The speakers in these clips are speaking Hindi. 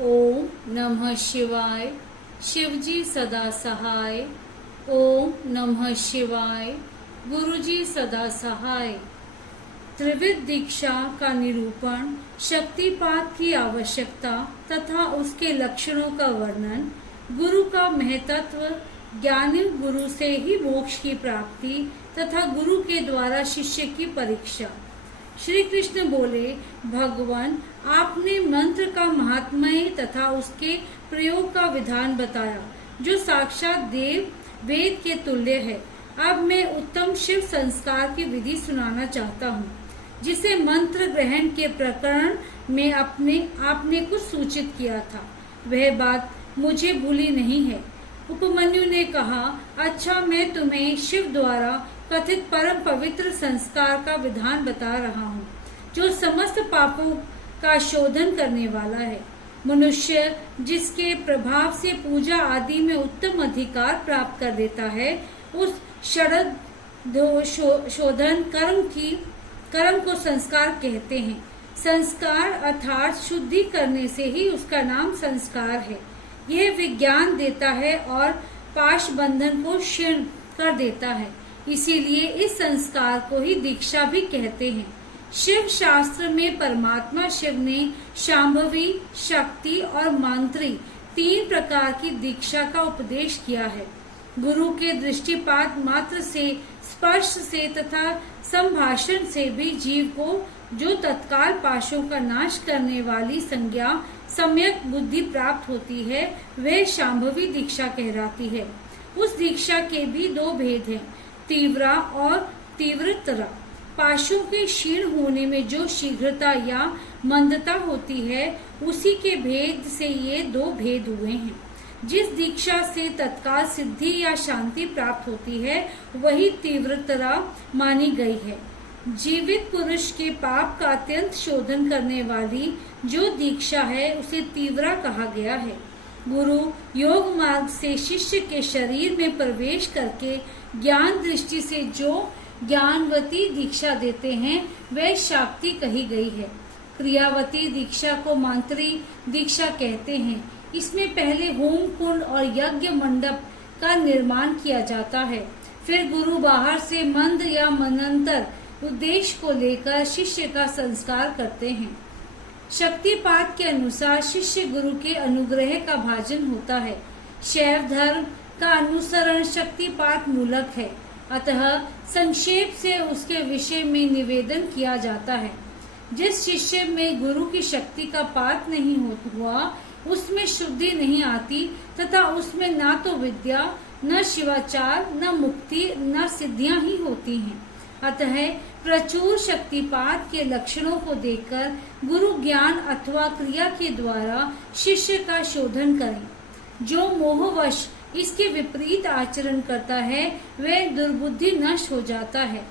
ओम नमः शिवाय। शिवजी सदा सहाय। ओम नमः शिवाय। गुरुजी सदा सहाय। त्रिविध दीक्षा का निरूपण, शक्तिपात की आवश्यकता तथा उसके लक्षणों का वर्णन, गुरु का महत्व, ज्ञानी गुरु से ही मोक्ष की प्राप्ति तथा गुरु के द्वारा शिष्य की परीक्षा। श्री कृष्ण बोले, भगवान आपने मंत्र का महात्म्य तथा उसके प्रयोग का विधान बताया जो साक्षात देव वेद के तुल्य है। अब मैं उत्तम शिव संस्कार की विधि सुनाना चाहता हूँ, जिसे मंत्र ग्रहण के प्रकरण में आपने कुछ सूचित किया था। वह बात मुझे भूली नहीं है। उपमन्यु ने कहा, अच्छा, मैं तुम्हें शिव द्वारा कथित परम पवित्र संस्कार का विधान बता रहा हूँ, जो समस्त पापों का शोधन करने वाला है। मनुष्य जिसके प्रभाव से पूजा आदि में उत्तम अधिकार प्राप्त कर लेता है, उस षड् शोधन कर्म को संस्कार कहते हैं। संस्कार अर्थात शुद्धि करने से ही उसका नाम संस्कार है। यह विज्ञान देता है और पाश बंधन को क्षीण कर देता है। इसीलिए इस संस्कार को ही दीक्षा भी कहते हैं। शिव शास्त्र में परमात्मा शिव ने शांभवी, शक्ति और मंत्री 3 प्रकार की दीक्षा का उपदेश किया है। गुरु के दृष्टिपात मात्र से, स्पर्श से तथा संभाषण से भी जीव को जो तत्काल पाशों का नाश करने वाली संज्ञा सम्यक बुद्धि प्राप्त होती है, वह शांभवी दीक्षा कहलाती है। उस दीक्षा के भी 2 भेद हैं, तीव्रा और तीव्रतरा। पाशों के क्षीण होने में जो शीघ्रता या मंदता होती है, उसी के भेद से ये 2 भेद हुए हैं। जिस दीक्षा से तत्काल सिद्धि या शांति प्राप्त होती है, वही तीव्रतरा मानी गई है। जीवित पुरुष के पाप का अत्यंत शोधन करने वाली जो दीक्षा है, उसे तीव्रा कहा गया है। गुरु योग मार्ग से शिष्य के शरीर में प्रवेश करके ज्ञान दृष्टि से जो ज्ञानवती दीक्षा देते हैं, वह शाक्ति कही गई है। क्रियावती दीक्षा को मंत्री दीक्षा कहते हैं। इसमें पहले होम कुंड और यज्ञ मंडप का निर्माण किया जाता है। फिर गुरु बाहर से मंद या मनंतर उद्देश्य को लेकर शिष्य का संस्कार करते हैं। शक्तिपात के अनुसार शिष्य गुरु के अनुग्रह का भाजन होता है। शैव धर्म का अनुसरण शक्तिपात मूलक है, अतः संक्षेप से उसके विषय में निवेदन किया जाता है। जिस शिष्य में गुरु की शक्ति का पात नहीं हुआ, उसमें शुद्धि नहीं आती तथा उसमें ना तो विद्या, न शिवाचार, न मुक्ति, न सिद्धियां ही होती हैं। अतः प्रचुर शक्तिपात के लक्षणों को देखकर गुरु ज्ञान अथवा क्रिया के द्वारा शिष्य का शोधन करें। जो मोहवश इसके विपरीत आचरण करता है, वह दुर्बुद्धि नष्ट हो जाता है।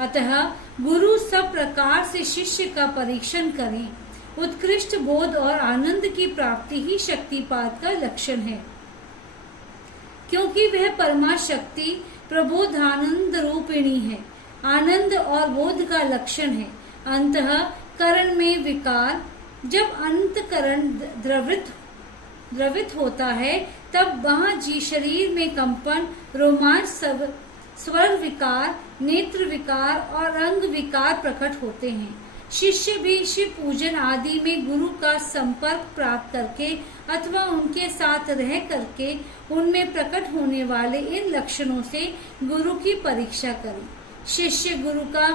अतः गुरु सब प्रकार से शिष्य का परीक्षण करें। उत्कृष्ट बोध और आनंद की प्राप्ति ही शक्तिपात का लक्षण है, क्योंकि वह परमा शक्ति प्रबोधानंद रूपिणी है। आनंद और बोध का लक्षण है। अंतःकरण में विकार, जब अंतःकरण द्रवित होता है, तब वहाँ जी शरीर में कंपन, रोमांच, स्वर विकार, नेत्र विकार और अंग विकार प्रकट होते हैं। शिष्य भी शिव पूजन आदि में गुरु का संपर्क प्राप्त करके अथवा उनके साथ रह करके उनमें प्रकट होने वाले इन लक्षणों से गुरु की परीक्षा करें। शिष्य गुरु का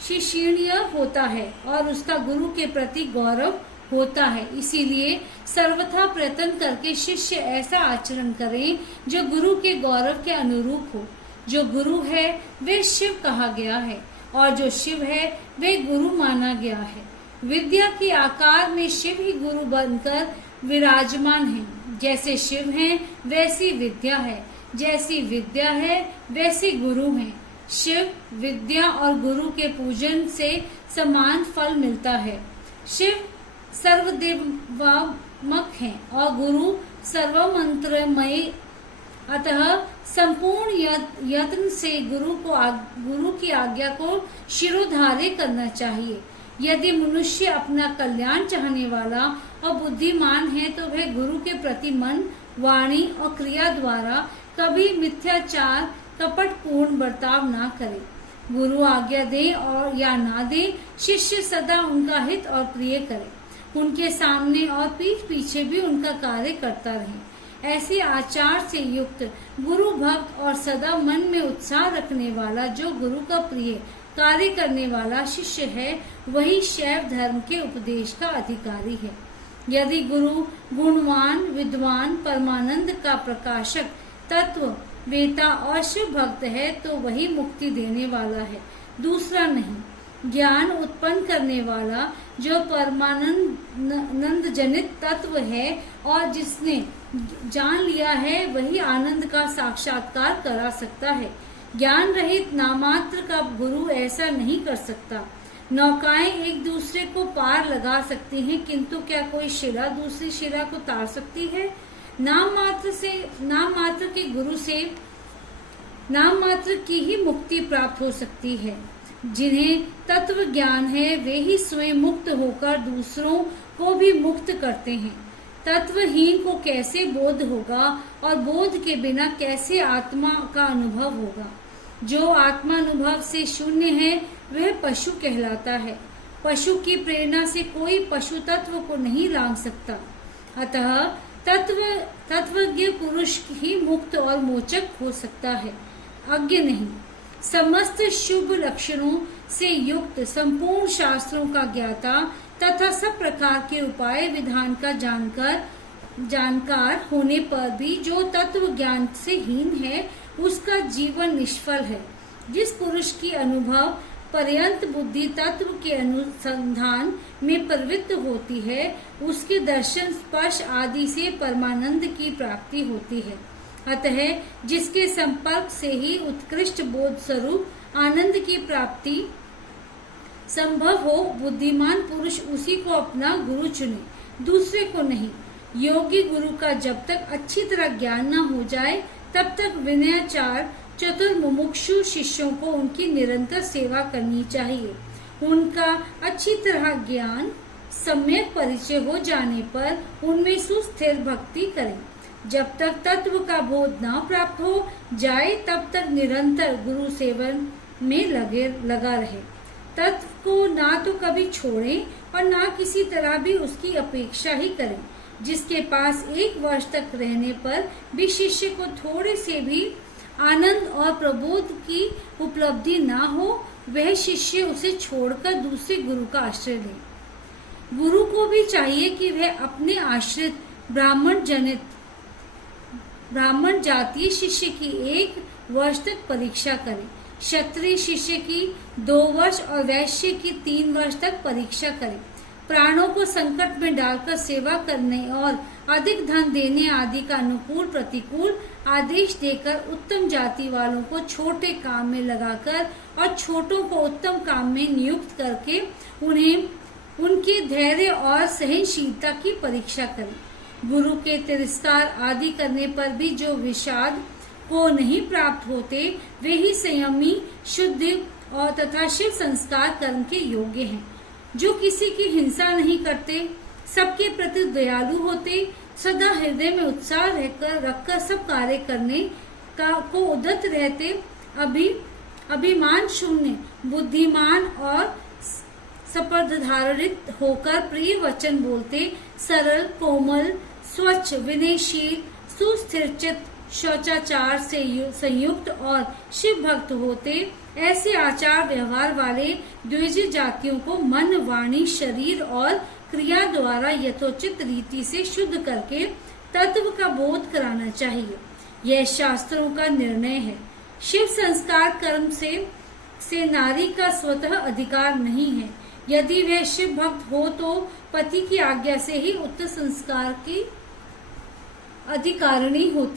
शिष्यणीय होता है और उसका गुरु के प्रति गौरव होता है। इसीलिए सर्वथा प्रयत्न करके शिष्य ऐसा आचरण करें जो गुरु के गौरव के अनुरूप हो। जो गुरु है वे शिव कहा गया है और जो शिव है वे गुरु माना गया है। विद्या के आकार में शिव ही गुरु बनकर विराजमान है। जैसे शिव हैं वैसी विद्या है, जैसी विद्या है वैसे गुरु हैं। शिव, विद्या और गुरु के पूजन से समान फल मिलता है। शिव सर्वदेवात्मक है और गुरु सर्वमंत्रमय। अतः संपूर्ण यत्न से गुरु की आज्ञा को शिरोधार्य करना चाहिए। यदि मनुष्य अपना कल्याण चाहने वाला और बुद्धिमान है तो वह गुरु के प्रति मन, वाणी और क्रिया द्वारा कभी मिथ्याचार, कपटपूर्ण बर्ताव ना करे। गुरु आज्ञा दे और या ना दे, शिष्य सदा उनका हित और प्रिय करे। उनके सामने और पीठ पीछे भी उनका कार्य करता रहे। ऐसे आचार से युक्त गुरु भक्त और सदा मन में उत्साह रखने वाला जो गुरु का प्रिय कार्य करने वाला शिष्य है, वही शैव धर्म के उपदेश का अधिकारी है। यदि गुरु गुणवान, विद्वान, परमानंद का प्रकाशक, तत्व वेता और शिव भक्त है तो वही मुक्ति देने वाला है, दूसरा नहीं। ज्ञान उत्पन्न करने वाला जो परमानंद जनित तत्व है और जिसने जान लिया है, वही आनंद का साक्षात्कार करा सकता है। ज्ञान रहित नामात्र का गुरु ऐसा नहीं कर सकता। नौकाएं एक दूसरे को पार लगा सकती हैं, किंतु क्या कोई शिला दूसरी शिला को तार सकती है? नाम मात्र के गुरु से नाम मात्र की ही मुक्ति प्राप्त हो सकती है। जिन्हें तत्व ज्ञान है वे ही स्वयं मुक्त होकर दूसरों को भी मुक्त करते हैं। तत्वहीन को कैसे बोध होगा और बोध के बिना कैसे आत्मा का अनुभव होगा? जो आत्मा अनुभव से शून्य है वह पशु कहलाता है। पशु की प्रेरणा से कोई पशु तत्व को नहीं लांघ सकता। अतः तत्वज्ञ पुरुष ही मुक्त और मोचक हो सकता है, अज्ञ नहीं। समस्त शुभ लक्षणों से युक्त, संपूर्ण शास्त्रों का ज्ञाता तथा सब प्रकार के उपाय विधान का जानकार होने पर भी जो तत्व ज्ञान से हीन है, उसका जीवन निष्फल है। जिस पुरुष की अनुभव पर्यंत बुद्धि तत्व के अनुसंधान में प्रवृत्त होती है, उसके दर्शन, स्पर्श आदि से परमानंद की प्राप्ति होती है। अतः जिसके संपर्क से ही उत्कृष्ट बोध स्वरूप आनंद की प्राप्ति संभव हो, बुद्धिमान पुरुष उसी को अपना गुरु चुने, दूसरे को नहीं। योगी गुरु का जब तक अच्छी तरह ज्ञान न हो जाए, तब तक विनयाचार चतुर मुमुक्षु शिष्यों को उनकी निरंतर सेवा करनी चाहिए। उनका अच्छी तरह ज्ञान, सम्यक परिचय हो जाने पर उनमें सुस्थिर भक्ति करें। जब तक तत्व का बोध न प्राप्त हो जाए, तब तक निरंतर गुरु सेवन में लगा रहे। तत्व को ना तो कभी छोड़ें और ना किसी तरह भी उसकी अपेक्षा ही करें। जिसके पास 1 वर्ष तक रहने पर भी शिष्य को थोड़े से भी आनंद और प्रबोध की उपलब्धि ना हो, वह शिष्य उसे छोड़कर दूसरे गुरु का आश्रय ले। गुरु को भी चाहिए कि वह अपने आश्रित ब्राह्मण जातीय शिष्य की 1 वर्ष तक परीक्षा करे, क्षत्रिय शिष्य की 2 वर्ष और वैश्य की 3 वर्ष तक परीक्षा करे। प्राणों को संकट में डालकर सेवा करने और अधिक धन देने आदि का अनुकूल प्रतिकूल आदेश देकर उत्तम जाति वालों को छोटे काम में लगाकर और छोटों को उत्तम काम में नियुक्त करके उन्हें उनके धैर्य और सहनशीलता की परीक्षा करें। गुरु के तिरस्कार आदि करने पर भी जो विषाद को नहीं प्राप्त होते, वे ही संयमी, शुद्ध और तथा शिव संस्कार कर्म के योग्य हैं। जो किसी की हिंसा नहीं करते, सबके प्रति दयालु होते, सदा हृदय में उत्साह रखकर सब कार्य करने को उद्यत रहते, अभिमान शून्य, बुद्धिमान और सपर्धारित होकर प्रिय वचन बोलते, सरल, कोमल, स्वच्छ, विनयशील, सुस्थिरचित, शौचाचार से संयुक्त और शिव भक्त होते, ऐसे आचार व्यवहार वाले द्विज जातियों को मन, वाणी, शरीर और क्रिया द्वारा यथोचित रीति से शुद्ध करके तत्व का बोध कराना चाहिए। यह शास्त्रों का निर्णय है। शिव संस्कार कर्म से नारी का स्वतः अधिकार नहीं है। यदि वह शिव भक्त हो तो पति की आज्ञा से ही उत्तर संस्कार की अधिकारिणी होती